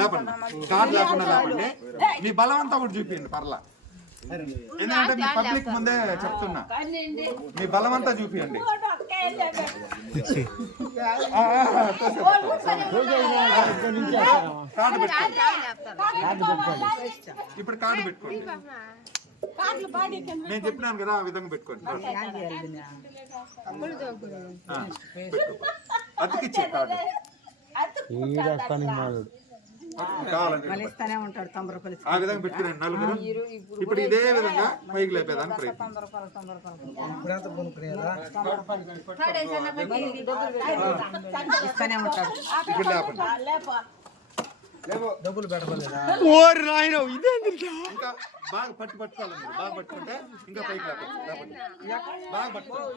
లేపండి, కార్డు లేకుండా లేపండి. మీ బలం అంతా కూడా చూపించండి పర్లా, ఎందుకంటే మీ పబ్లిక్ ముందే చెప్తున్నా, మీ బలం అంతా చూపించండి. కార్డు పెట్టుకోండి, ఇప్పుడు కార్డు పెట్టుకోండి. నేను చెప్పినాను కదా, ఆ విధంగా పెట్టుకోండి. అతికిచ్చే కార్డు కావాలంటే ఆ విధంగా పెట్టుకురండి నలుగురు. ఇప్పుడు ఇదే విధంగా పైకి లేపేదానికి ప్రయత్నం. ఇక్కడ లేపండి. డబ్బులు పెట్టలేదా? ఇంకా బాగా పట్టుకోవాలి, మీరు బాగా పట్టుకుంటే ఇంకా పైకి లేపండి. బాగా పట్టుకోవాలి.